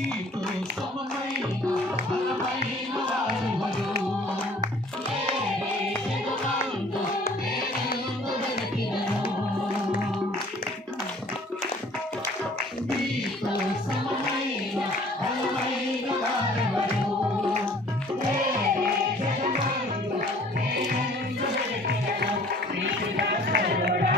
నీకు సమమైన బలమైన వారెవరు? ఏ దేశమందు నేనెందు వెతికినను? నీకు సమమైన బలమైన వారెవరు? ఏ దేశమందు నేనెందు వెతికినను? నీకు దాసుడా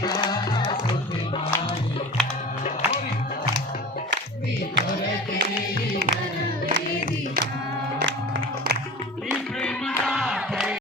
Yeah.